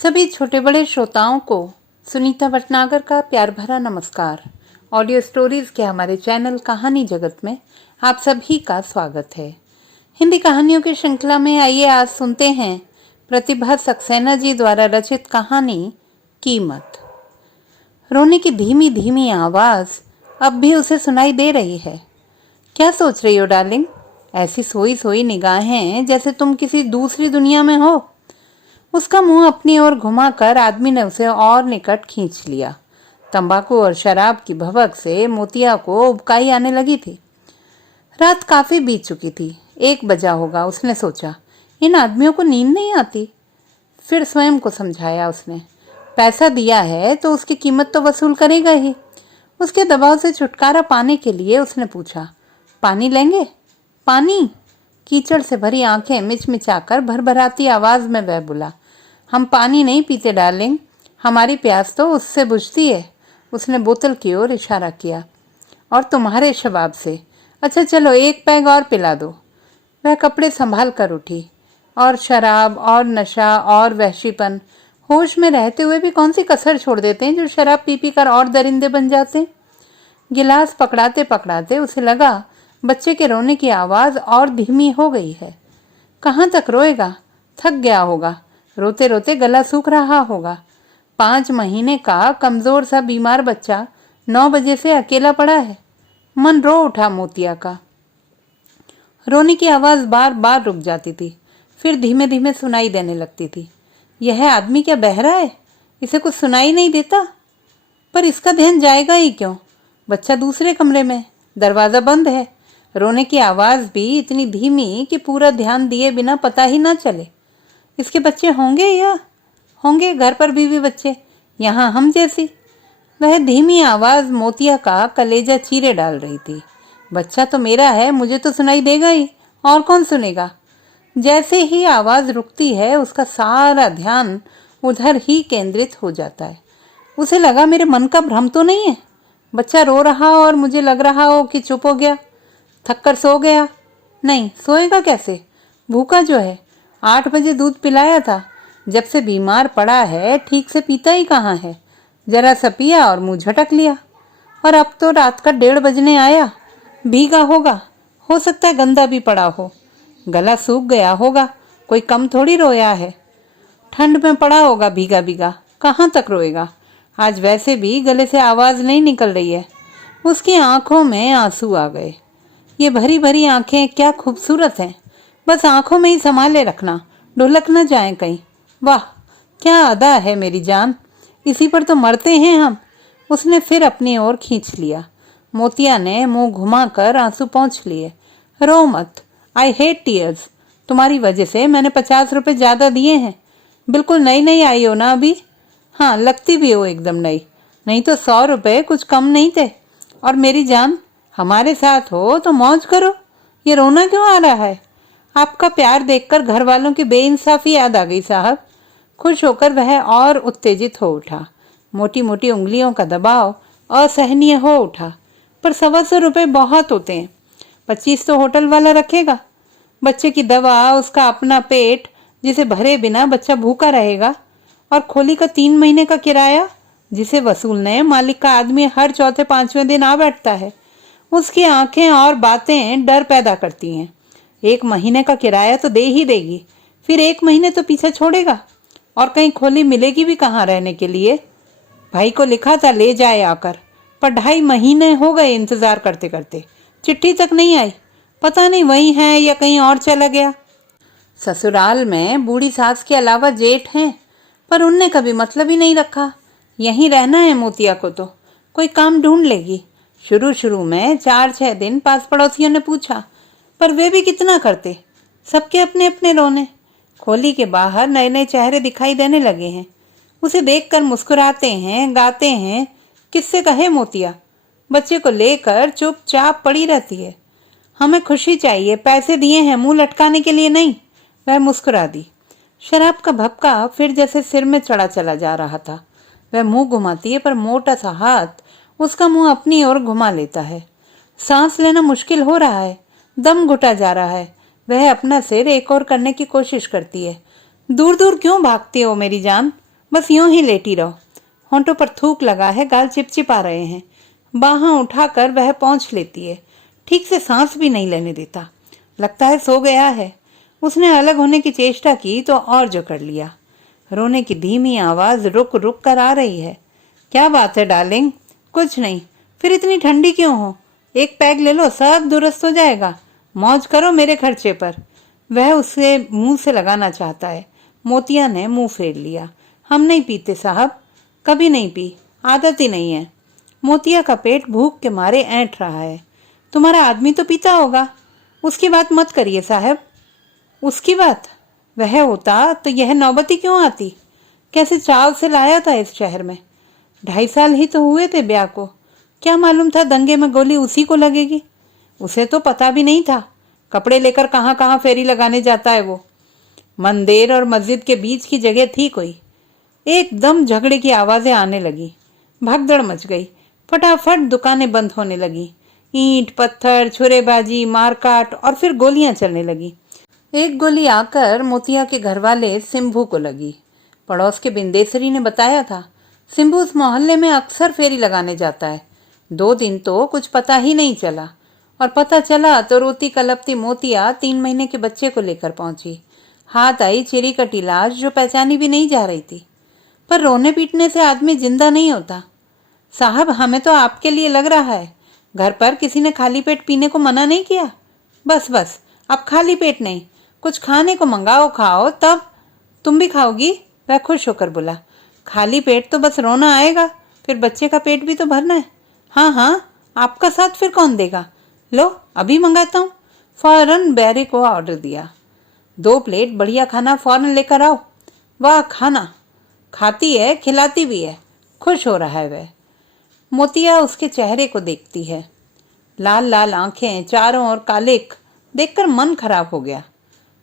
सभी छोटे बड़े श्रोताओं को सुनीता भटनागर का प्यार भरा नमस्कार। ऑडियो स्टोरीज के हमारे चैनल कहानी जगत में आप सभी का स्वागत है। हिंदी कहानियों की श्रृंखला में आइए आज सुनते हैं प्रतिभा सक्सेना जी द्वारा रचित कहानी कीमत। रोने की धीमी धीमी आवाज अब भी उसे सुनाई दे रही है। क्या सोच रही हो डार्लिंग? ऐसी सोई सोई निगाहें जैसे तुम किसी दूसरी दुनिया में हो। उसका मुंह अपनी ओर घुमाकर आदमी ने उसे और निकट खींच लिया। तंबाकू और शराब की भभक से मोतिया को उबकाई आने लगी थी। रात काफी बीत चुकी थी। 1 बजा होगा। उसने सोचा, इन आदमियों को नींद नहीं आती। फिर स्वयं को समझाया उसने, पैसा दिया है तो उसकी कीमत तो वसूल करेगा ही। उसके दबाव से छुटकारा पाने के लिए उसने पूछा, पानी लेंगे? पानी? कीचड़ से भरी आंखें मिचमिचाकर भरभराती आवाज में वह बोला, हम पानी नहीं पीते डार्लिंग, हमारी प्यास तो उससे बुझती है। उसने बोतल की ओर इशारा किया। और तुम्हारे शबाब से। अच्छा चलो 1 पैग और पिला दो। वह कपड़े संभाल कर उठी। और शराब और नशा और वहशीपन, होश में रहते हुए भी कौन सी कसर छोड़ देते हैं जो शराब पी पी कर और दरिंदे बन जाते हैं। गिलास पकड़ाते पकड़ाते उसे लगा बच्चे के रोने की आवाज और धीमी हो गई है। कहाँ तक रोएगा? थक गया होगा। रोते रोते गला सूख रहा होगा। 5 महीने का कमजोर सा बीमार बच्चा 9 बजे से अकेला पड़ा है। मन रो उठा मोतिया का। रोने की आवाज बार बार रुक जाती थी, फिर धीमे धीमे सुनाई देने लगती थी। यह आदमी क्या बहरा है? इसे कुछ सुनाई नहीं देता? पर इसका ध्यान जाएगा ही क्यों? बच्चा दूसरे कमरे में, दरवाजा बंद है। रोने की आवाज भी इतनी धीमी कि पूरा ध्यान दिए बिना पता ही ना चले। इसके बच्चे होंगे या होंगे घर पर बीवी बच्चे, यहाँ हम जैसी। वह धीमी आवाज मोतिया का कलेजा चीरे डाल रही थी। बच्चा तो मेरा है, मुझे तो सुनाई देगा ही, और कौन सुनेगा? जैसे ही आवाज रुकती है उसका सारा ध्यान उधर ही केंद्रित हो जाता है। उसे लगा मेरे मन का भ्रम तो नहीं है। बच्चा रो रहा और मुझे लग रहा हो कि चुप हो गया, थक कर सो गया। नहीं, सोएगा कैसे? भूखा जो है। 8 बजे दूध पिलाया था। जब से बीमार पड़ा है ठीक से पीता ही कहाँ है। जरा सा पिया और मुंह झटक लिया। और अब तो रात का 1:30 बजने आया। भीगा होगा, हो सकता है गंदा भी पड़ा हो। गला सूख गया होगा, कोई कम थोड़ी रोया है। ठंड में पड़ा होगा भीगा भीगा, कहाँ तक रोएगा। आज वैसे भी गले से आवाज नहीं निकल रही है। उसकी आंखों में आंसू आ गए। ये भरी भरी आंखें क्या खूबसूरत हैं। बस आंखों में ही संभाले रखना, ढुलक न जाए कहीं। वाह क्या अदा है मेरी जान, इसी पर तो मरते हैं हम। उसने फिर अपनी ओर खींच लिया। मोतिया ने मुंह घुमाकर आंसू पोंछ लिए। रो मत, आई हेट टीयर्स। तुम्हारी वजह से मैंने 50 रुपए ज्यादा दिए हैं। बिल्कुल नई नई आई हो ना अभी? हाँ, लगती भी हो एकदम नई। नहीं तो 100 रुपए कुछ कम नहीं थे। और मेरी जान, हमारे साथ हो तो मौज करो। ये रोना क्यों आ रहा है? आपका प्यार देखकर घर वालों की बेइंसाफी याद आ गई साहब। खुश होकर वह और उत्तेजित हो उठा। मोटी मोटी उंगलियों का दबाव असहनीय हो उठा। पर 125 रुपए बहुत होते हैं। 25 तो होटल वाला रखेगा। बच्चे की दवा, उसका अपना पेट, जिसे भरे बिना बच्चा भूखा रहेगा। और खोली का 3 महीने का किराया, जिसे वसूलने मालिक का आदमी हर चौथे 5वें दिन आ बैठता है। उसकी आंखें और बातें डर पैदा करती हैं। 1 महीने का किराया तो दे ही देगी, फिर 1 महीने तो पीछे छोड़ेगा। और कहीं खोली मिलेगी भी कहाँ रहने के लिए? भाई को लिखा था ले जाए आकर, पर 2.5 महीने हो गए इंतजार करते करते। चिट्ठी तक नहीं आई। पता नहीं वही है या कहीं और चला गया। ससुराल में बूढ़ी सास के अलावा जेठ हैं, पर उनने कभी मतलब ही नहीं रखा। यहीं रहना है मोतिया को तो कोई काम ढूंढ लेगी। शुरू शुरू में 4-6 दिन पास पड़ोसियों ने पूछा, पर वे भी कितना करते। सबके अपने अपने रोने। खोली के बाहर नए नए चेहरे दिखाई देने लगे हैं। उसे देखकर मुस्कुराते हैं, गाते हैं। किससे कहे मोतिया? बच्चे को लेकर चुपचाप पड़ी रहती है। हमें खुशी चाहिए, पैसे दिए हैं मुंह लटकाने के लिए नहीं। वह मुस्कुरा दी। शराब का भपका फिर जैसे सिर में चढ़ा चला जा रहा था। वह मुंह घुमाती है पर मोटा सा हाथ उसका मुंह अपनी ओर घुमा लेता है। सांस लेना मुश्किल हो रहा है, दम घुटा जा रहा है। वह अपना सिर एक और करने की कोशिश करती है। दूर दूर क्यों भागती हो मेरी जान? बस यूं ही लेटी रहो। होंठों पर थूक लगा है, गाल चिपचिपा रहे हैं। बाहां उठाकर वह पहुंच लेती है, ठीक से सांस भी नहीं लेने देता। लगता है सो गया है। उसने अलग होने की चेष्टा की तो और जकड़ लिया। रोने की धीमी आवाज रुक रुक कर आ रही है। क्या बात है डार्लिंग? कुछ नहीं। फिर इतनी ठंडी क्यों हो? एक पैग ले लो, सब दुरुस्त हो जाएगा। मौज करो मेरे खर्चे पर। वह उसे मुंह से लगाना चाहता है। मोतिया ने मुंह फेर लिया। हम नहीं पीते साहब, कभी नहीं पी, आदत ही नहीं है। मोतिया का पेट भूख के मारे ऐंठ रहा है। तुम्हारा आदमी तो पीता होगा। उसकी बात मत करिए साहब। उसकी बात? वह होता तो यह नौबती क्यों आती? कैसे चाव से लाया था इस शहर में। 2.5 साल ही तो हुए थे ब्याह को। क्या मालूम था दंगे में गोली उसी को लगेगी। उसे तो पता भी नहीं था। कपड़े लेकर कहाँ कहाँ फेरी लगाने जाता है वो। मंदिर और मस्जिद के बीच की जगह थी कोई। एकदम झगड़े की आवाजें आने लगी। भगदड़ मच गई। फटाफट दुकानें बंद होने लगी। ईंट पत्थर छुरेबाजी मारकाट और फिर गोलियां चलने लगी। एक गोली आकर मोतिया के घरवाले सिंभू को लगी। पड़ोस के बिंदेसरी ने बताया था, सिंभू उस मोहल्ले में अक्सर फेरी लगाने जाता है। 2 दिन तो कुछ पता ही नहीं चला, और पता चला तो रोती कलपती मोतिया 3 महीने के बच्चे को लेकर पहुंची। हाथ आई चिरी कटी लाश जो पहचानी भी नहीं जा रही थी। पर रोने पीटने से आदमी जिंदा नहीं होता साहब। हमें तो आपके लिए लग रहा है। घर पर किसी ने खाली पेट पीने को मना नहीं किया? बस बस, अब खाली पेट नहीं, कुछ खाने को मंगाओ, खाओ। तब तुम भी खाओगी? वह खुश होकर बोला। खाली पेट तो बस रोना आएगा, फिर बच्चे का पेट भी तो भरना है। हाँ हाँ, आपका साथ फिर कौन देगा? लो अभी मंगाता हूँ। फौरन बैरे को ऑर्डर दिया। 2 प्लेट बढ़िया खाना फौरन लेकर आओ। वाह खाना खाती है, खिलाती भी है। खुश हो रहा है वह। मोतिया उसके चेहरे को देखती है। लाल लाल आंखें, चारों ओर कालिक, देखकर मन खराब हो गया।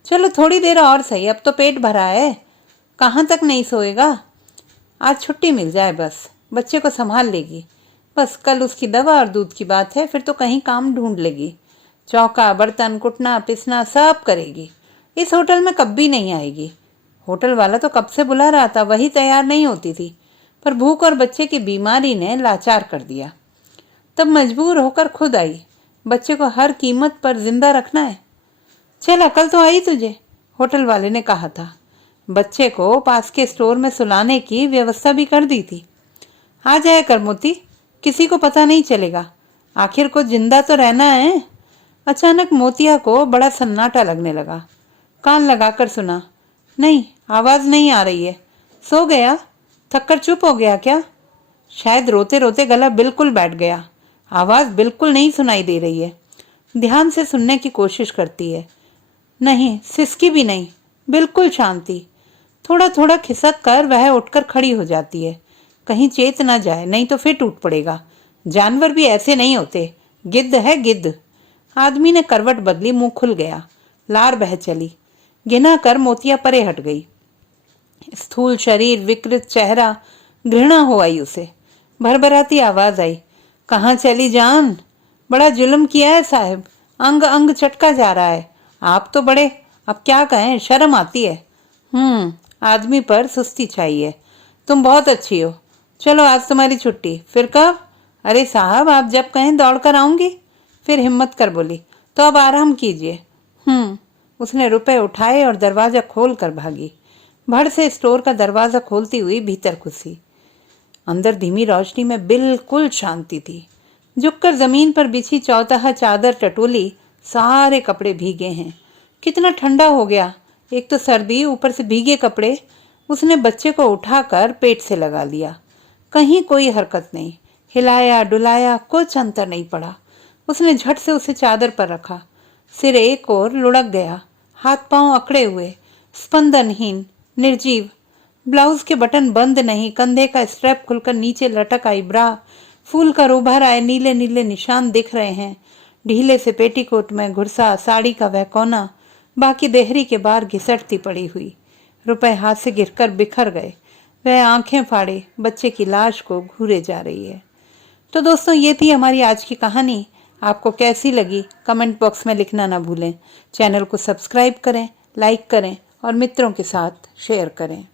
चलो थोड़ी देर और सही, अब तो पेट भरा है। कहाँ तक नहीं सोएगा? आज छुट्टी मिल जाए बस, बच्चे को संभाल लेगी। बस कल उसकी दवा और दूध की बात है, फिर तो कहीं काम ढूंढ लेगी। चौका बर्तन कुटना पिसना सब करेगी। इस होटल में कभी नहीं आएगी। होटल वाला तो कब से बुला रहा था, वही तैयार नहीं होती थी। पर भूख और बच्चे की बीमारी ने लाचार कर दिया। तब मजबूर होकर खुद आई। बच्चे को हर कीमत पर जिंदा रखना है। चल अकल तो आई तुझे, होटल वाले ने कहा था। बच्चे को पास के स्टोर में सुलाने की व्यवस्था भी कर दी थी। आ जाए कर मोती, किसी को पता नहीं चलेगा। आखिर को जिंदा तो रहना है। अचानक मोतिया को बड़ा सन्नाटा लगने लगा। कान लगाकर सुना, नहीं, आवाज नहीं आ रही है। सो गया? थककर चुप हो गया क्या? शायद रोते रोते गला बिल्कुल बैठ गया। आवाज बिल्कुल नहीं सुनाई दे रही है। ध्यान से सुनने की कोशिश करती है। नहीं, सिसकी भी नहीं, बिल्कुल शांति। थोड़ा थोड़ा खिसक कर वह उठकर खड़ी हो जाती है। कहीं चेत ना जाए, नहीं तो फिर टूट पड़ेगा। जानवर भी ऐसे नहीं होते, गिद्ध है गिद्ध। आदमी ने करवट बदली, मुंह खुल गया, लार बह चली। घिना कर मोतिया परे हट गई। स्थूल शरीर, विकृत चेहरा, घृणा हो आई उसे। भरभराती आवाज आई, कहाँ चली जान? बड़ा जुल्म किया है साहब, अंग अंग चटका जा रहा है। आप तो बड़े, अब क्या कहें, शर्म आती है। आदमी पर सुस्ती चाहिए। तुम बहुत अच्छी हो। चलो आज तुम्हारी छुट्टी। फिर कब? अरे साहब, आप जब कहें दौड़कर आऊंगी। फिर हिम्मत कर बोली, तो अब आराम कीजिए। उसने रुपए उठाए और दरवाजा खोल कर भागी। भड़ से स्टोर का दरवाजा खोलती हुई भीतर घुसी। अंदर धीमी रोशनी में बिल्कुल शांति थी। झुककर जमीन पर बिछी चौतहा चादर टटोली, सारे कपड़े भीगे हैं। कितना ठंडा हो गया, एक तो सर्दी, ऊपर से भीगे कपड़े। उसने बच्चे को उठाकर पेट से लगा लिया। कहीं कोई हरकत नहीं, हिलाया डुलाया, कुछ अंतर नहीं पड़ा। उसने झट से उसे चादर पर रखा। सिर एक ओर लुढ़क गया, हाथ पांव अकड़े हुए, स्पंदनहीन, निर्जीव। ब्लाउज के बटन बंद नहीं, कंधे का स्ट्रैप खुलकर नीचे लटक आई ब्रा, फूल कर उभर आए नीले नीले निशान दिख रहे हैं। ढीले से पेटीकोट में घुरसा साड़ी का वह कोना, बाकी देहरी के बाहर घिसटती पड़ी हुई। रुपए हाथ से गिरकर बिखर गए। वह आंखें फाड़े बच्चे की लाश को घूरे जा रही है। तो दोस्तों, ये थी हमारी आज की कहानी। आपको कैसी लगी कमेंट बॉक्स में लिखना ना भूलें। चैनल को सब्सक्राइब करें, लाइक करें और मित्रों के साथ शेयर करें।